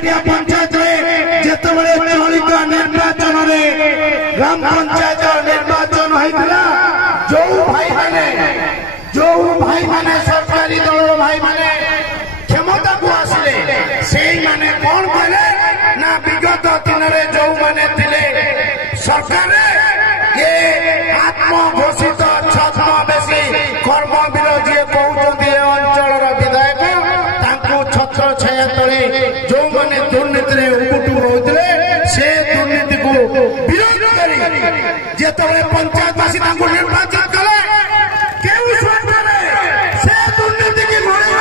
टिकाटिया पंचायत जितेबाला चलित निर्वाचन में ग्राम पंचायत निर्वाचन होता जो भाई माने सरकारी दल भाई माने क्षमता को आसिले से माने कौन कहले ना विगत दिन में जो माने थिले सरकार ये आत्मघोषित छद्मवेशी कर्मवीर जी कहते अंचल विधायक छत्र छाया तले जो मैंने दुर्नीति उबुटू रोते से दुर्नीति को विरोध कर जिते पंचायतवासी निर्वाचन कले से दुर्नीति की घोषित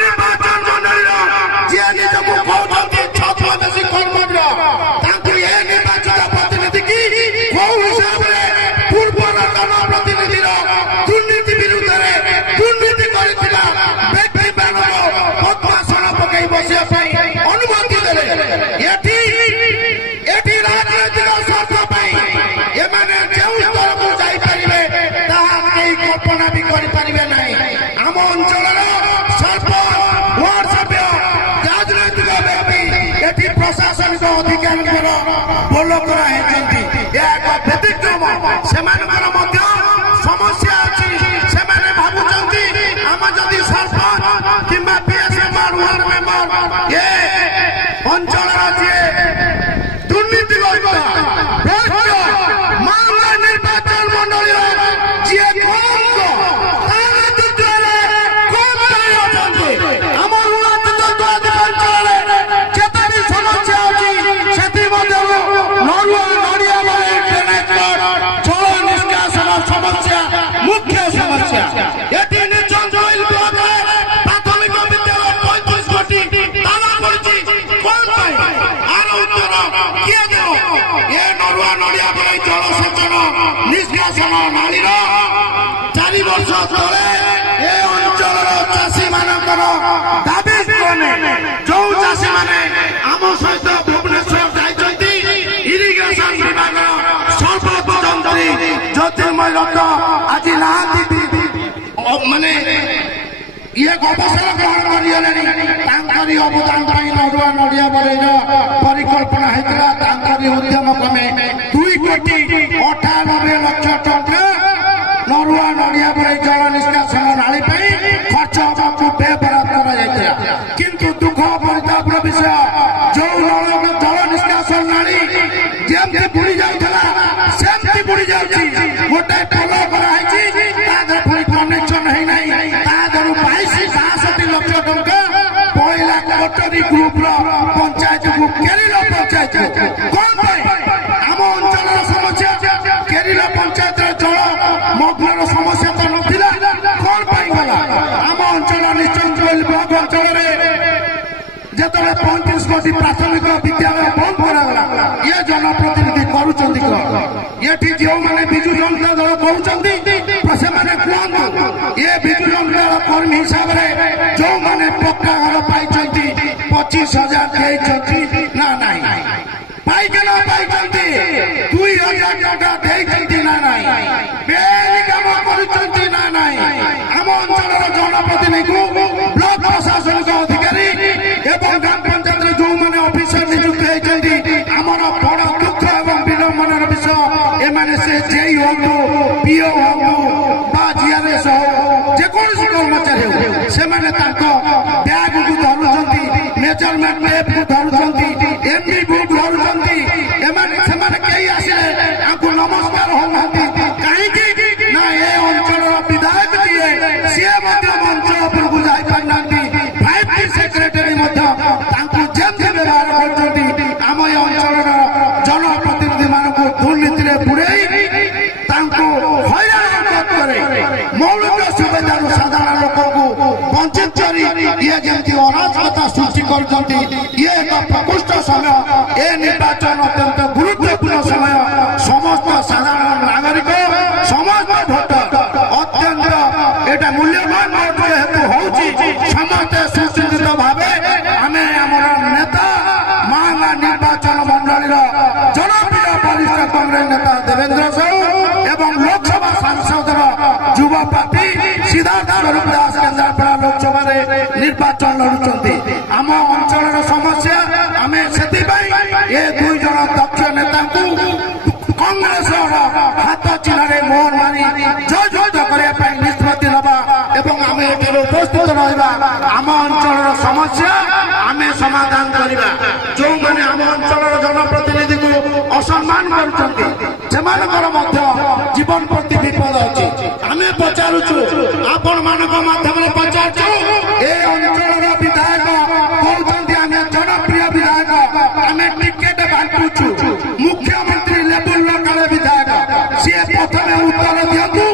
निर्वाचन मंडल जी निजक कहते छद्मवेशी कर्मवीर निर्वाचित प्रतिनिधि की कौ हिसाब से पूर्वर जनप्रतिनिधि दुर्नीति विरुद्ध दुर्नीति करथिला व्यक्ति मान पद्मासन पकई बसिया अनुमति देले एठी राजनीतिक स्वार्थ एमाने जो स्तर को जाई परिबे ताहा केही कल्पना भी करि परिबे नाही आम अंचलर सरपंच वार्ड सभ्य राजनीतिक व्यक्ति एठी प्रशासनिक अधिकारीଙ୍କର बोल करा हेचंती या एक व्यतिक्रम सेमानकर मध्य समस्या अछि सेमाने भाबुचंती आम जदि सरपंच किंबा पीएसएम वार्ड मेंबर ये अंचलर जे दुर्नीति मामला निर्वाचन मंडल जी निष्कासन नाली 4 वर्ष तले ए अंचल चाषी मानकर दाबी जो चाषी माने आम सहित भुवनेश्वर जाइछंती इरिगेशन विभाग सरपंच मंत्री ज्योतिर्मय दत्त आज नाहांती माने ये अवसर ग्रहण करी अवदान नरुआ नड़िया बरईर परिकल्पना होता उद्यम क्रमे 2,98,00,000 टंका नरुआ नड़िया बरई जल निष्कासन नाली खर्च होगा बेबराद किंतु दुख परितापर विषय जो जल निष्कासन नाली जमी बुड़ी जाऊला सेमती बुड़ी जाऊँगी गोटे पोल कराई पुणी कनेक्शन है 22,67 लक्ष टंका पहला कोटरी ग्रुप पंचायत को केरिल पंचायत कौन आम अंचल समस्या केरिल पंचायत जल मग्नर समस्या तो नाला कौन गला आम अंचल निश्चल ब्लॉक अंचल जिते 35 प्राथमिक विद्यालय बंद करागला ये जनप्रतिनिधि करुँच ये जो मैंने विजु जनता दल कहते से कहतु ये विजु जनता दल कर्मी हिसाब से जो मैंने पक्का घर पाई 25,000 देती ना नहीं पाइकना पाई 2,000 टका देती ना नहीं बेनी काम कर ना नहीं आम अंचल जनप्रतिनिधि ब्लॉक प्रशासनिक अधिकारी एवं ग्राम पंचायत जो मैंने ऑफिसर नियुक्त होती आमर बड़ दुख एवं विडंबनार विषय एमाने से जेई हो पीओ हो जीआरएस हो जेकोसी कर्मचारी हो से बैग को धरुंट मेजरमेंट टेप को धरुंट एमडी बुक धरुंट कई आसिले नमस्कार होना कहीं ना ये अंचल विधायक दिए सी मंच उपरकू जापारी 5th सेक्रेटरी जमी व्यवहार करते आम ये अंचल जनप्रतिनिधि मानक दुर्नीति बुड़े हैरान करे मौलिक सुविधा साधारण लोक वंचित कर ये जमी अराजकता सृष्टि कर ये एक प्रकृष्ट समय ए निर्वाचन अत्यंत गुरुत्वपूर्ण समय समस्त साधारण नागरिक समस्त भोटर अत्यंत एटा मूल्यवान भोट हेतु होची समस्ते सुचिंतित भाव आम नेता महांगा निर्वाचन मंडल जनप्रिय वरिष्ठ कांग्रेस नेता देवेंद्र साहू एवं लोकसभा सांसद युवा प्रार्थी सिद्धार्थ स्वरूप दास केन्द्रापड़ा लोकसभा ନିର୍ବାଚନ ଲଢୁଛନ୍ତି। ଆମ ଅଞ୍ଚଳର ସମସ୍ୟା ଆମେ ସେଥିପାଇଁ ଏ 2 ଜଣ ଦକ୍ଷ ନେତାଙ୍କୁ କଂଗ୍ରେସର ହାତ ଚିହ୍ନରେ ମୋହର ମାରି ଜୟଯୁକ୍ତ କରିବା ପାଇଁ ନିଷ୍ପତ୍ତି ନେବା ଏବଂ ଆମେ ଏଠାରେ ଉପସ୍ଥିତ ରହିବା। ଆମ ଅଞ୍ଚଳର ସମସ୍ୟା ଆମେ ସମାଧାନ କରିବା। ଯେଉଁମାନେ ଆମ ଅଞ୍ଚଳର ଜନପ୍ରତିନିଧିକୁ ଅସମ୍ମାନ କରୁଛନ୍ତି ସେମାନଙ୍କର ମଧ୍ୟ ଜୀବନ ପ୍ରତି ବିପଦ ଅଛି। ଆମେ ପଚାରୁଛୁ, ଆପଣମାନଙ୍କ ମାଧ୍ୟମରେ ପଚାରୁଛୁ, ଏ ଅଞ୍ଚଳର ବିଧାୟକ କହୁଛନ୍ତି ଆମେ ଜନପ୍ରିୟ ବିଧାୟକ, ଆମେ ଟିକେଟ ବାଣ୍ଟୁଛୁ। ମୁଖ୍ୟମନ୍ତ୍ରୀ ଲେବୁଲର କାଳେ ବିଧାୟକ, ସିଏ ପ୍ରଥମେ ଉତ୍ତର ଦିଅନ୍ତୁ।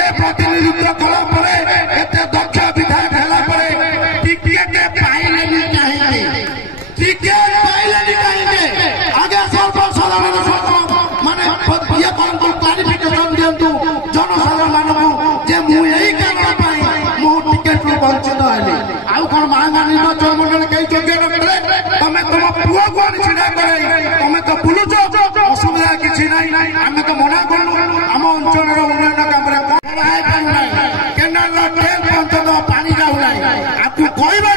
ଏ ପ୍ରତିନିଧିତ୍ୱ କଲା ପରେ ଏତେ ଦକ୍ଷ ବିଧାୟକ ହେଲା ପରେ ଟିକେଟ ପାଇଲେନି କାହିଁକି? ଟିକେଟ ପାଇଲେନି କାହିଁକି? ଆଗେ ସର୍ବସାଧାରଣ ମାନେ ଇଏ କରନ୍ତୁ, କ୍ଲାରିଫିକେସନ ଦିଅନ୍ତୁ ଜନସାଧାରଣ ମାନଙ୍କୁ ଯେ ମୁଁ ଏଇ କାରଣ ପାଇଁ ମୁଁ ଟିକେଟରୁ ବଞ୍ଚିତ ହେଲି। ଆଉ କଣ ମାଙ୍ଗା ନିର୍ବାଚନ ମଣ୍ଡଳୀ କେହି ଯୋଗ୍ୟ ନକଲେ? ତମେ ତମ ପୁଅକୁ ଆଣି ଛିଡା କରାଇ ତମେ ତ ବୁଲୁଛ, ଅସୁବିଧା କିଛି ନାହିଁ। ଆମେ ତ ମନା କରୁନୁ। ଆମ ଅଞ୍ଚଳର ଉନ୍ନୟନ କାମରେ ହେଇପାରୁନାହିଁ। କେନାଲର ଟେପ୍ ପର୍ଯ୍ୟନ୍ତ ପାଣି ଯାଉନାହିଁ। ଆକୁ କହିବା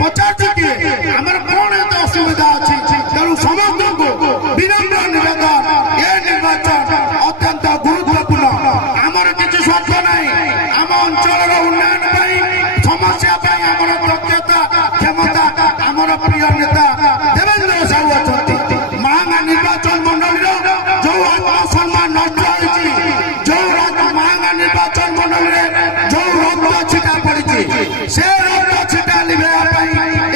ପଚାରୁଛୁ କିଏ? ଆମର କଣ ଏତେ ଅସୁବିଧା ଅଛି? ତେଣୁ ସମସ୍ତଙ୍କୁ ବିନମ୍ର ନିବେଦନ, ଏ ନିର୍ବାଚନ ଅତ୍ୟନ୍ତ ଗୁରୁତ୍ୱପୂର୍ଣ୍ଣ। ଆମର କିଛି ସ୍ୱାର୍ଥ ନାହିଁ। ଆମ ଅଞ୍ଚଳର ଉନ୍ନୟନ ପାଇଁ, ସମସ୍ୟା ପାଇଁ ଆମର ଦକ୍ଷତା, କ୍ଷମତା, ଆମର ପ୍ରିୟ ନେତା ଦେବେନ୍ଦ୍ର ସାହୁ ଅଛନ୍ତି। ମାଙ୍ଗା ନିର୍ବାଚନ ମଣ୍ଡଳୀର ଯୋଉ ଆତ୍ମସମ୍ମାନ ନଷ୍ଟ ହୋଇଛି, ଯୋଉ ମାଙ୍ଗା ନିର୍ବାଚନ ମଣ୍ଡଳୀରେ ଯୋଉ ରକ୍ତ ଛିଟା ପଡିଛି, ସେ ରକ୍ତ ଛିଟା ଲିଭେଇବା ପାଇଁ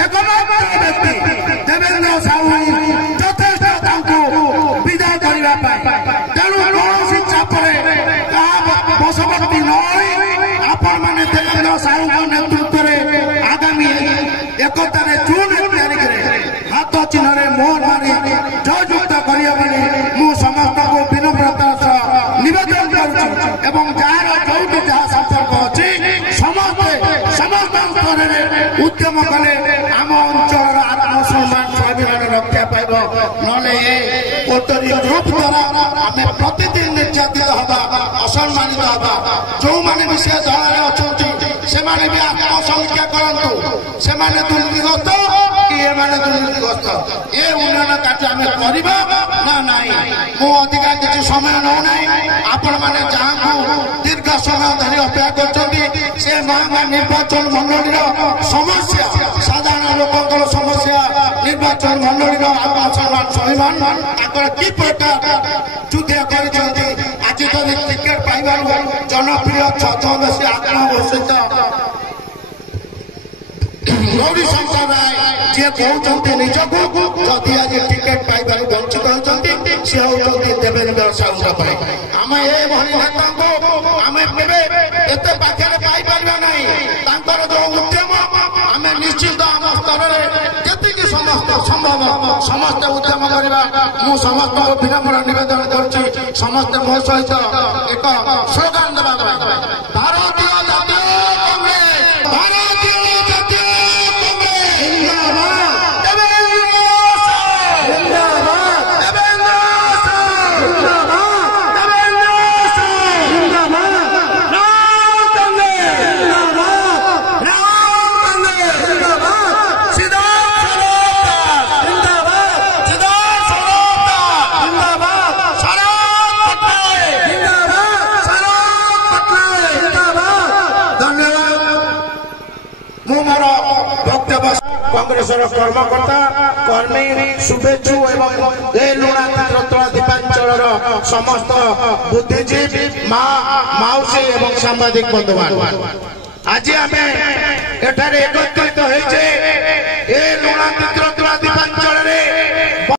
ଏକମାତ୍ର ବ୍ୟକ୍ତି ଦେବେନ୍ଦ୍ର ସାହୁ ଯଥେଷ୍ଟ ତାଙ୍କୁ ବିଦାୟ କରିବା ପାଇଁ। ତେଣୁ କୌଣସି ଚାପରେ କାହା ବଶବର୍ତ୍ତୀ ନ ହୋଇ ଆପଣମାନେ ଦେବେନ୍ଦ୍ର ସାହୁଙ୍କ ନେତୃତ୍ୱରେ ଆଗାମୀ 1 ଜୁନ ତାରିଖରେ ହାତ ଚିହ୍ନରେ ମୋହର ମାରି ଜୟଯୁକ୍ତ କରିବା ବୋଲି ମୁଁ ସମସ୍ତଙ୍କୁ ବିନମ୍ରତାର ସହ ନିବେଦନ କରୁଛି। ଏବଂ ଯାହାର ଯୋଉଠି ଯାହା ସମ୍ପର୍କ ଅଛି ସମସ୍ତ ସ୍ତରରେ ଉଦ୍ୟମ କଲେ ଆମ ଅଞ୍ଚଳର ଆତ୍ମସମ୍ମାନ, ସ୍ୱାଭିମାନ ରକ୍ଷା ପାଇବ। ନହେଲେ ଏ କୋଟରୀ ଗ୍ରୁପ ଦ୍ୱାରା ଆମେ ପ୍ରତିଦିନ ନିର୍ଯାତିତ ହେବା, ଅସମ୍ମାନିତ ହେବା। ଯୋଉମାନେ ବି ସେ ଦଳରେ ଅଛନ୍ତି ସେମାନେ ବି ଆତ୍ମସମୀକ୍ଷା କରନ୍ତୁ। ସେମାନେ ଦୁର୍ନୀତିଗ୍ରସ୍ତ କି ଏମାନେ ଦୁର୍ନୀତିଗ୍ରସ୍ତ? ଏ ଉନ୍ନୟନ କାର୍ଯ୍ୟ ଆମେ କରିବା ନା ନାହିଁ? ମୁଁ ଅଧିକା କିଛି ସମୟ ନେଉନାହିଁ। ଆପଣମାନେ ଯାହାକୁ ଦୀର୍ଘ ସମୟ ଧରି ଅପେକ୍ଷା କରୁଛନ୍ତି, ସେ ମାଙ୍ଗା ନିର୍ବାଚନ ମଣ୍ଡଳୀର ସମସ୍ୟା, ସାଧାରଣ ଲୋକଙ୍କର ସମସ୍ୟା, ନିର୍ବାଚନ ମଣ୍ଡଳୀର ଆତ୍ମସମ୍ମାନ, ସ୍ୱାଭିମାନ ତାଙ୍କର କି ପ୍ରକାର ଯୁଦ୍ଧ କରିଛନ୍ତି। ଆଜି ଯଦି ଟିକେଟ ପାଇବାରୁ ଜନପ୍ରିୟ ଛଦ୍ମବେଶୀ ଆତ୍ମଘୋଷିତ ଗୌରୀଶଙ୍କର ରାୟ ଯିଏ କହୁଛନ୍ତି ନିଜକୁ, ଯଦି ଆଜି ଟିକେଟ ପାଇବାରୁ ବଞ୍ଚିତ ହେଉଛନ୍ତି, ସେ ହେଉଛନ୍ତି ଦେବେନ୍ଦ୍ର ସାହୁଙ୍କ ପାଇଁ। ଆମେ ଏଭଳି ନେତାଙ୍କୁ ଆମେ କେବେ ଏତେ ପାଖରେ ପାଇପାରିବା ନାହିଁ। ତାଙ୍କର ଯୋଉ ଉଦ୍ୟମ, ଆମେ ନିଶ୍ଚିତ ଆମ ସ୍ତରରେ ଯେତିକି ସମ୍ଭବ ସମସ୍ତେ ଉଦ୍ୟମ କରିବା। ମୁଁ ସମସ୍ତଙ୍କୁ ବିନମ୍ର ନିବେଦନ କରୁଛି, ସମସ୍ତେ ମୋ ସହିତ ଏକ ସ୍ଲୋଗାନ ଦେବା ପାଇଁ। ଭାରତୀୟ ଜାତୀୟ କଂଗ୍ରେସ, ଭାରତୀୟ ଜାତୀୟ কংগ্রেসের কর্মকর্তা কর্মী শুভেচ্ছু এবং এই লুণা তীরতলা দ্বীপাঞ্চলর সমস্ত বুদ্ধিজীবী মা মাউসী এবং সাংবাদিক বন্ধুবান, আজ আমি এখানে একত্রিত